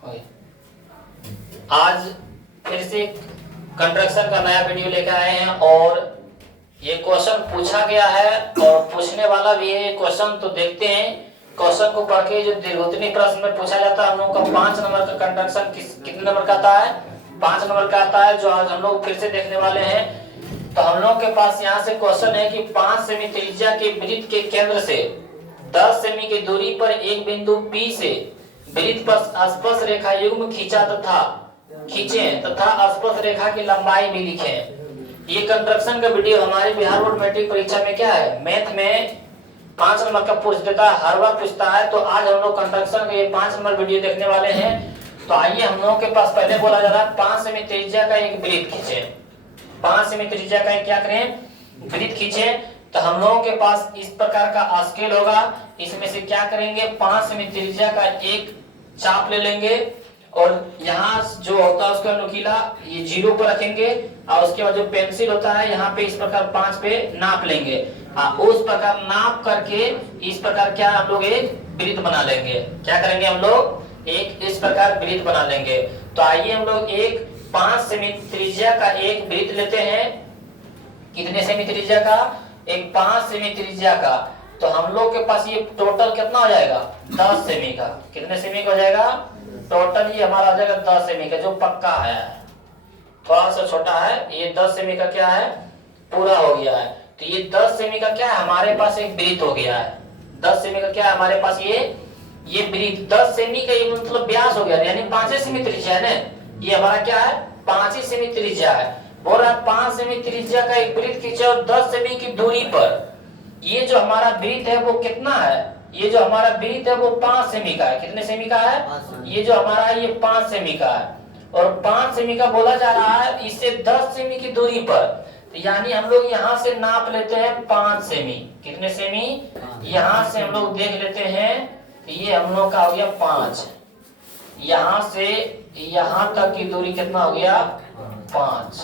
आज फिर से कंस्ट्रक्शन का नया वीडियो लेकर आए हैं और ये क्वेश्चन पूछा गया है और पूछने वाला भी है क्वेश्चन। तो देखते हैं क्वेश्चन को पढ़ के। जो दीर्घोत्तरी प्रश्न में पूछा जाता है हम लोग का 5 नंबर का कंस्ट्रक्शन कितने नंबर का आता है? 5 नंबर का आता है, जो आज हम लोग फिर से देखने वाले हैं। तो हम लोग के पास यहाँ से क्वेश्चन है कि 5 सेमी त्रिज्या के वृत्त के केंद्र से 10 सेमी की दूरी पर एक बिंदु P से वृत्त पर स्पर्श रेखा युग्म खींचे तथा स्पर्श रेखा की लंबाई भी लिखें। ये कंस्ट्रक्शन का वीडियो हमारे बिहार बोर्ड मैट्रिक परीक्षा में क्या है, मैथ में 5 नंबर का पूछ देता है, हर बार पूछता है। तो आज हम लोग कंस्ट्रक्शन का ये 5 नंबर वीडियो देखने वाले हैं। तो आइए, हम लोगों के पास पहले बोला जा रहा है 5 सेमी त्रिज्या का एक वृत्त खींचे। 5 सेमी त्रिज्या का क्या करें, वृत्त खींचे। तो हम लोगों के पास इस प्रकार का स्केल होगा, इसमें से क्या करेंगे 5 सेमी त्रिज्या का एक चाप ले लेंगे और यहाँ जो होता है उसका नुकीला ये 0 पर रखेंगे और उसके बाद जो पेंसिल होता है यहाँ पे इस प्रकार 5 पे नाप लेंगे। उस प्रकार नाप करके इस प्रकार क्या हम लोग एक वृत्त बना लेंगे। क्या करेंगे हम लोग, एक इस प्रकार वृत्त बना लेंगे। तो आइए हम लोग एक 5 सेमी त्रिज्या का एक वृत्त लेते हैं। कितने सेमी त्रिज्या का? एक 5 सेमी त्रिज्या का। तो हम लोग के पास ये टोटल कितना हो जाएगा, 10 सेमी का। कितने सेमी का हो जाएगा टोटल? ये हमारा हो जाएगा 10 सेमी का, जो पक्का है, थोड़ा सा छोटा है। ये 10 सेमी का क्या है, पूरा हो गया है। तो ये 10 सेमी का क्या है, हमारे पास एक वृत्त हो गया है। 10 सेमी का क्या है हमारे पास, ये वृत्त 10 सेमी का ये मतलब व्यास हो गया, यानी 5 सेमी त्रिज्या है ना। ये हमारा क्या है, 5 सेमी त्रिज्या है। बोल रहा है 5 सेमी त्रिज्या का एक वृत्त खींचे और 10 सेमी की दूरी पर ये जो हमारा वृत्त है वो कितना है, ये जो हमारा वृत्त है वो 5 सेमी का है। कितने सेमी का है, ये जो हमारा है ये 5 सेमी का है। और 5 सेमी का बोला जा रहा है इससे 10 सेमी की दूरी पर। तो यानी हम लोग यहाँ से नाप लेते हैं 5 सेमी। कितने सेमी, यहाँ से हम लोग देख लेते हैं। ये हम लोग का हो गया 5, यहाँ से यहाँ तक की दूरी कितना हो गया, 5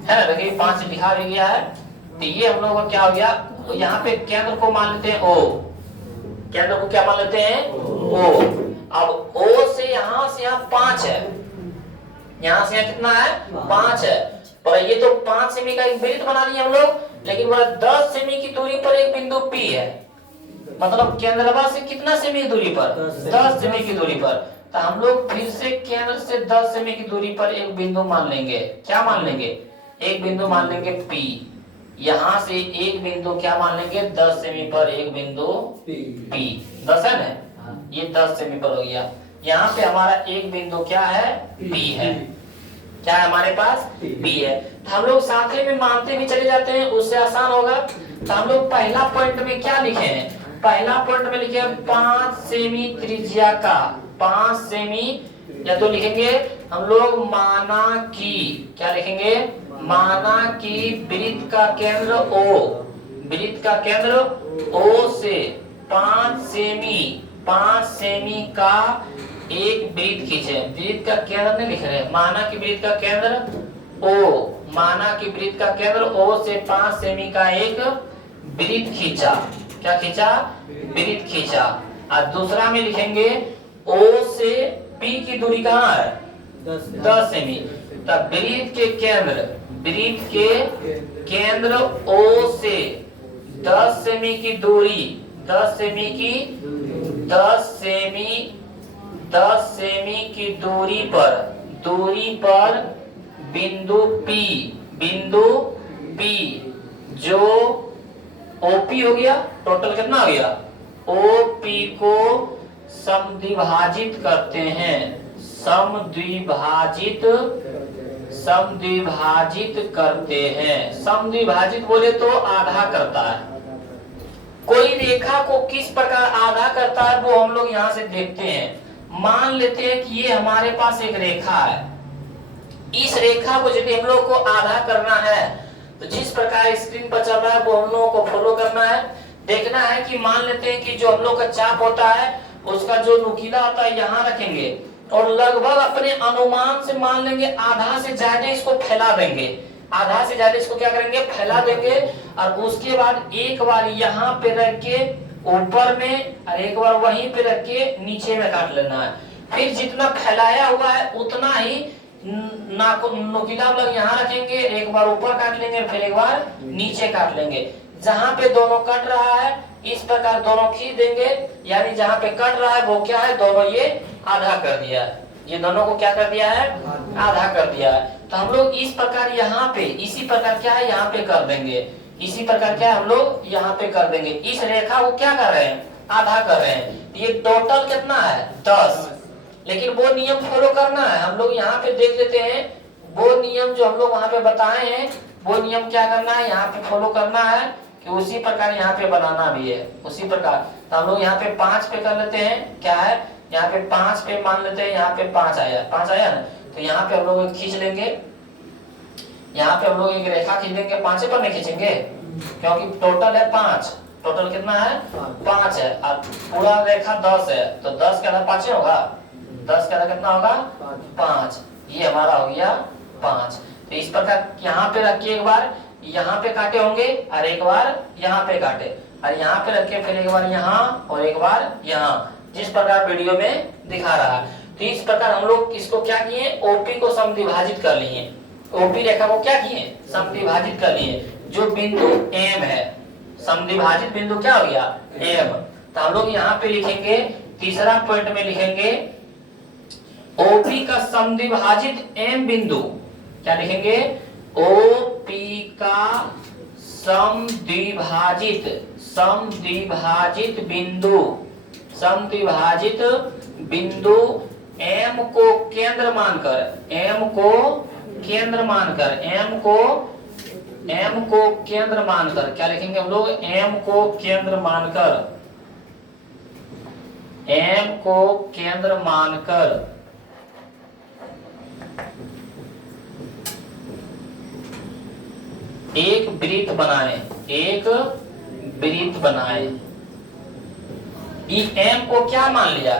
है ना। देखिए 5 लिखा भी गया है। तो ये हम लोग का क्या हो गया, तो यहाँ पे केंद्र को मान लेते हैं O। केंद्र को क्या मान लेते हैं, O। अब O से यहाँ 5 है, यहाँ से यहाँ कितना है, 5 है। पर ये तो 5 सेमी का एक वृत्त बना लिए हम लोग, लेकिन बोला 10 सेमी की दूरी पर एक बिंदु P है। मतलब केंद्रवा से कितना सेमी की दूरी पर, 10 सेमी की दूरी पर। तो हम लोग फिर से केंद्र से 10 सेमी की दूरी पर एक बिंदु मान लेंगे। क्या मान लेंगे, एक बिंदु मान लेंगे P। यहाँ से एक बिंदु क्या मान लेंगे, 10 सेमी पर एक बिंदु P। 10 है ना, ये 10 सेमी पर हो गया। यहाँ पे हमारा एक बिंदु क्या है, P है। क्या है हमारे पास, P है। तो हम लोग साथ में मानते भी चले जाते हैं, उससे आसान होगा। तो हम लोग पहला पॉइंट में क्या लिखे हैं, पहला पॉइंट में लिखे 5 सेमी त्रिज्या का, 5 सेमी, या तो लिखेंगे हम लोग माना की, क्या लिखेंगे, माना कि वृत्त का केंद्र O, वृत्त का केंद्र O से 5 सेमी का एक वृत्त खींचे। वृत्त का केंद्र नहीं लिख रहे, माना कि वृत्त का केंद्र O, माना कि वृत्त का केंद्र O से 5 सेमी का एक वृत्त खींचा। क्या खींचा, वृत्त खींचा। और दूसरा में लिखेंगे O से P की दूरी कहाँ है, 10 सेमी। तब वृत्त के केंद्र O से 10 सेमी की दूरी, 10 सेमी की दूरी पर बिंदु P जो OP हो गया। टोटल कितना हो गया, OP को समद्विभाजित करते हैं, समद्विभाजित बोले तो आधा करता है। कोई रेखा को किस प्रकार आधा करता है वो हम लोग यहाँ से देखते हैं। मान लेते हैं कि ये हमारे पास एक रेखा है, इस रेखा को यदि हम लोग को आधा करना है तो जिस प्रकार स्क्रीन पर चल रहा है वो हम लोगों को फॉलो करना है। देखना है कि मान लेते हैं कि जो हम लोग का चाप होता है उसका जो नुकीला होता है यहाँ रखेंगे और लगभग अपने अनुमान से मान लेंगे आधा से ज्यादा इसको फैला देंगे। आधा से ज्यादा इसको क्या करेंगे, फैला देंगे। और उसके बाद एक बार यहाँ पे रख के ऊपर में और एक बार वहीं पे रख के नीचे में काट लेना है। फिर जितना फैलाया हुआ है उतना ही नुकीला लग यहाँ रखेंगे, एक बार ऊपर काट लेंगे, फिर एक बार नीचे काट लेंगे। जहां पे दोनों कट रहा है इस प्रकार दोनों खींच देंगे, यानी जहां पे कट रहा है वो क्या है, दोनों ये आधा कर दिया है, ये दोनों को क्या कर दिया है, आधा कर दिया है। तो हम लोग इस प्रकार यहाँ पे इसी प्रकार क्या है यहाँ पे कर देंगे, इसी प्रकार क्या हम लोग यहाँ पे कर देंगे। इस रेखा को क्या कर रहे हैं, आधा कर रहे हैं। ये टोटल कितना है 10, लेकिन वो नियम फॉलो करना है। हम लोग यहाँ पे देख लेते हैं, वो नियम जो हम लोग वहाँ पे बताए हैं वो नियम क्या करना है, यहाँ पे फॉलो करना है कि उसी प्रकार यहाँ पे बनाना भी है उसी प्रकार। तो हम लोग यहाँ पे 5 पे कर लेते हैं, क्या है यहाँ पे 5 पे मान लेते हैं, यहाँ पे 5 आया ना, तो यहाँ पे हम लोग खींच लेंगे, यहाँ पे हम लोग एक रेखा खींच लेंगे। 5 पर नहीं खींचेंगे क्योंकि टोटल है 5, टोटल कितना है 5 है, और पूरा रेखा 10 है, तो 10 के अंदर 5 होगा, 10 के अंदर कितना होगा 5, ये हमारा हो गया 5। तो इस प्रकार यहाँ पे रखिए, एक बार यहाँ पे काटे होंगे और एक बार यहाँ पे काटे, और यहाँ पे रखे फिर एक बार यहाँ और एक बार यहाँ, जिस प्रकार वीडियो में दिखा रहा है। तो इस प्रकार हम लोग इसको क्या किए, ओपी को समद्विभाजित कर लिए, ओपी रेखा को क्या किए समद्विभाजित कर लिए। जो बिंदु एम है, समद्विभाजित बिंदु क्या हो गया एम। तो हम लोग यहाँ पे लिखेंगे, तीसरा पॉइंट में लिखेंगे ओपी का समद्विभाजित एम बिंदु, क्या लिखेंगे, ओपी का समद्विभाजित बिंदु एम को केंद्र मानकर, एम को केंद्र मानकर क्या लिखेंगे हम लोग, एम को केंद्र मानकर एक वृत्त बनाए। एम को क्या मान लिया,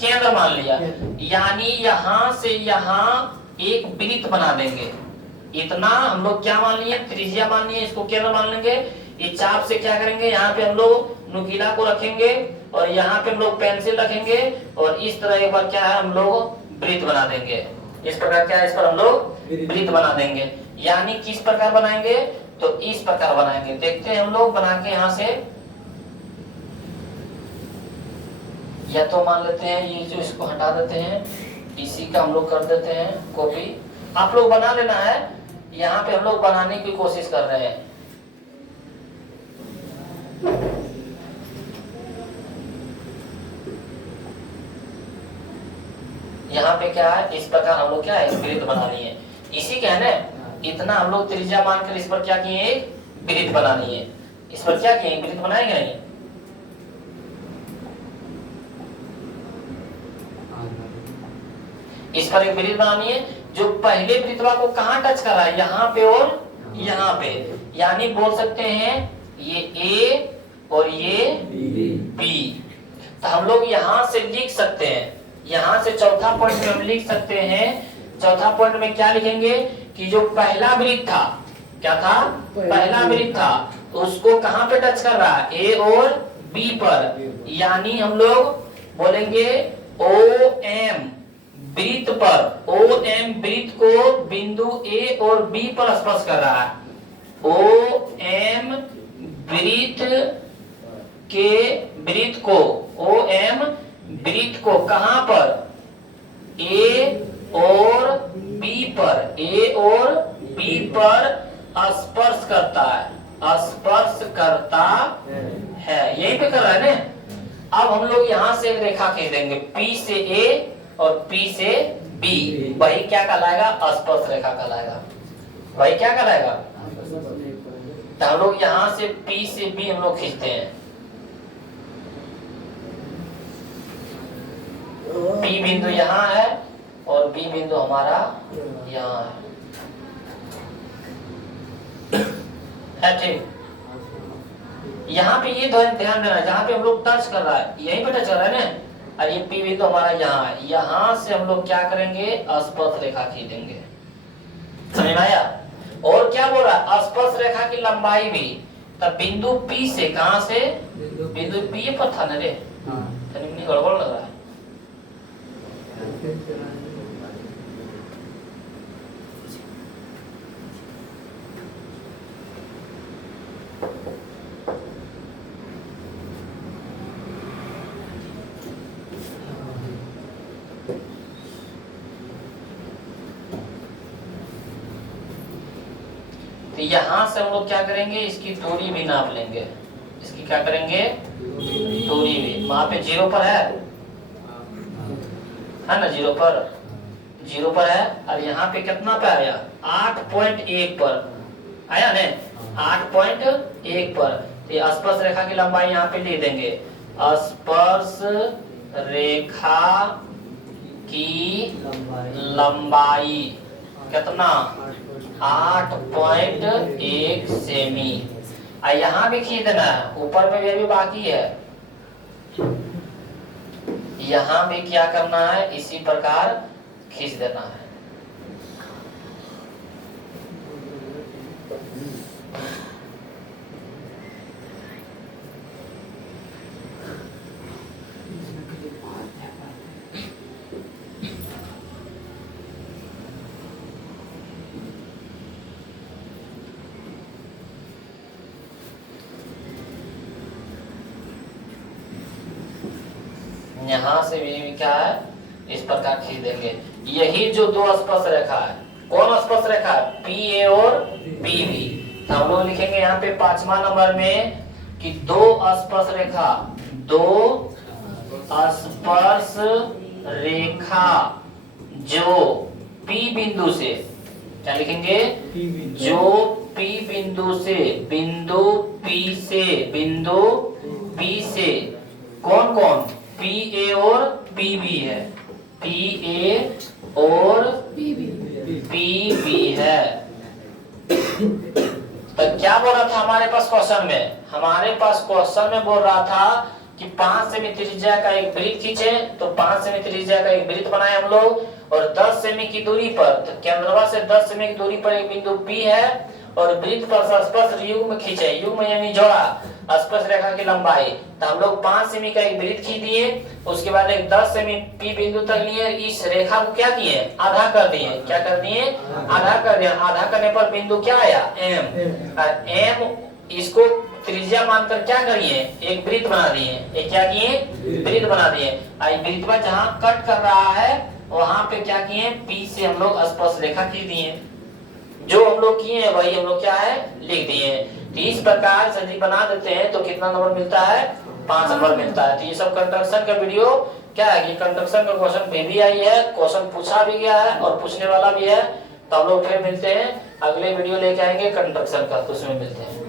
केंद्र मान लिया, यानी यहां से यहां एक वृत्त बना देंगे। इतना हम लोग क्या मान लिए, त्रिज्या मान लिए, इसको केंद्र मान लेंगे। इस चाप से क्या करेंगे, यहाँ पे हम लोग नुकीला को रखेंगे और यहाँ पे हम लोग पेंसिल रखेंगे, और इस तरह एक बार क्या है हम लोग वृत्त बना देंगे। इस प्रकार क्या है, इस पर हम लोग वृत्त बना देंगे। यानी किस प्रकार बनाएंगे, तो इस प्रकार बनाएंगे। देखते हैं हम लोग बना के, यहाँ से या तो मान लेते हैं ये जो इसको हटा देते हैं, इसी का हम लोग कर देते हैं कॉपी। आप लोग बना लेना है, यहाँ पे हम लोग बनाने की कोशिश कर रहे हैं। यहाँ पे क्या है, इस प्रकार हम लोग क्या है वृत्त बना लिए। इसी के है ना, इतना हम लोग त्रिज्या मानकर इस पर क्या किए, एक वृत्त बनानी है। इस पर क्या किए, वृत्त बनाएंगे नहीं, इस पर एक वृत्त बनानी है जो पहले वृत्तवा को कहाँ टच कर रहा है, यहाँ पे और यहाँ पे। यानी बोल सकते हैं ये ए और ये बी। तो हम लोग यहाँ से लिख सकते हैं, यहाँ से चौथा पॉइंट में हम लिख सकते हैं। चौथा पॉइंट में क्या लिखेंगे कि जो पहला वृत्त था, क्या था, पहला वृत्त था, तो उसको कहाँ पे टच कर रहा है, ए और बी पर। यानी हम लोग बोलेंगे ओ एम वृत्त पर, ओ एम वृत्त को बिंदु ए और बी पर स्पर्श कर रहा है। ओ एम वृत्त को, ओ एम वृत्त को कहां पर, ए और बी पर, ए और बी पर स्पर्श करता है, यही पे कर रहा है ना। अब हम लोग यहाँ से एक रेखा खींच देंगे, पी से ए और पी से बी, वही क्या कहलाएगा, स्पर्श रेखा कहलाएगा। वही क्या कहलाएगा, तो हम लोग यहाँ से पी से बी हम लोग खींचते हैं। पी बिंदु यहाँ है और बी बिंदु हमारा यहाँ है, ठीक। यहाँ पे ये ध्यान देना, जहाँ पे हम लोग टच कर रहा है यहीं पे टच कर रहा है ना, और ये पी बिंदु हमारा यहाँ है। यहाँ से हम लोग क्या करेंगे, स्पर्श रेखा खींचेंगे। समझ में आया। और क्या बोल रहा है, स्पर्श रेखा की लंबाई भी, तब बिंदु पी से, कहां से, बिंदु पी पर था ना रे, गड़बड़ लग रहा है। तो यहाँ से हम लोग क्या करेंगे, इसकी दूरी भी नाप लेंगे। इसकी क्या करेंगे, दूरी भी। वहां पे 0 पर है ना, 0 पर है। और यहाँ पे कितना पे आया, 8.1 पर आया ने, 8.1 पर। ये स्पर्श रेखा की लंबाई यहाँ पे ले देंगे। स्पर्श रेखा की लंबाई कितना, 8.1 सेमी। यहाँ भी खींच देना है, ऊपर में भी बाकी है। यहाँ भी क्या करना है, इसी प्रकार खींच देना है। यहाँ से भी क्या है, इस प्रकार खींच देंगे। यही जो दो स्पर्श रेखा है, कौन स्पर्श रेखा है, पी ए और पी बी। तो हम लोग लिखेंगे यहाँ पे 5वां नंबर में कि दो स्पर्श रेखा, दो स्पर्श रेखा जो पी बिंदु से, क्या लिखेंगे, जो पी बिंदु से, बिंदु पी से कौन कौन, पी ए और पी बी है, पी ए और पी बी है। तो क्या बोल रहा था हमारे पास क्वेश्चन में, हमारे पास क्वेश्चन में बोल रहा था कि 5 सेमी त्रिज्या का एक वृत्त खींचे। तो 5 सेमी त्रिज्या का एक वृत्त बनाए हम लोग, और 10 सेमी की दूरी पर, तो केंद्रवा से 10 सेमी की दूरी पर एक बिंदु P है, और वृत्त पर स्पर्श युग्म खींचे, युग्म यानी जोड़ा स्पर्श रेखा की लंबाई। तो हम लोग 5 सेमी का एक वृत्त खींच दिए, उसके बाद एक 10 सेमी P बिंदु तक लिए। इस रेखा को क्या किए, आधा कर दिए। क्या कर दिए, आधा कर दिया। आधा करने पर बिंदु क्या आया, M। और M इसको त्रिज्या मानकर क्या करिए, एक वृत्त बना दिए। एक क्या किए, वृत्त बना दिए। वृत्त जहाँ कट कर रहा है वहां पे क्या किए, P से हम लोग स्पर्श रेखा खींच दिए। जो हम लोग किए हैं वही हम लोग क्या है, लिख दिए। तो इस प्रकार से यदि बना देते हैं तो कितना नंबर मिलता है, 5 नंबर मिलता है। तो ये सब कंस्ट्रक्शन का वीडियो क्या है कि कंस्ट्रक्शन का क्वेश्चन भी आई है, क्वेश्चन पूछा भी गया है और पूछने वाला भी है। तो हम लोग फिर मिलते हैं, अगले वीडियो लेके आएंगे कंस्ट्रक्शन का, तो उसमें मिलते हैं।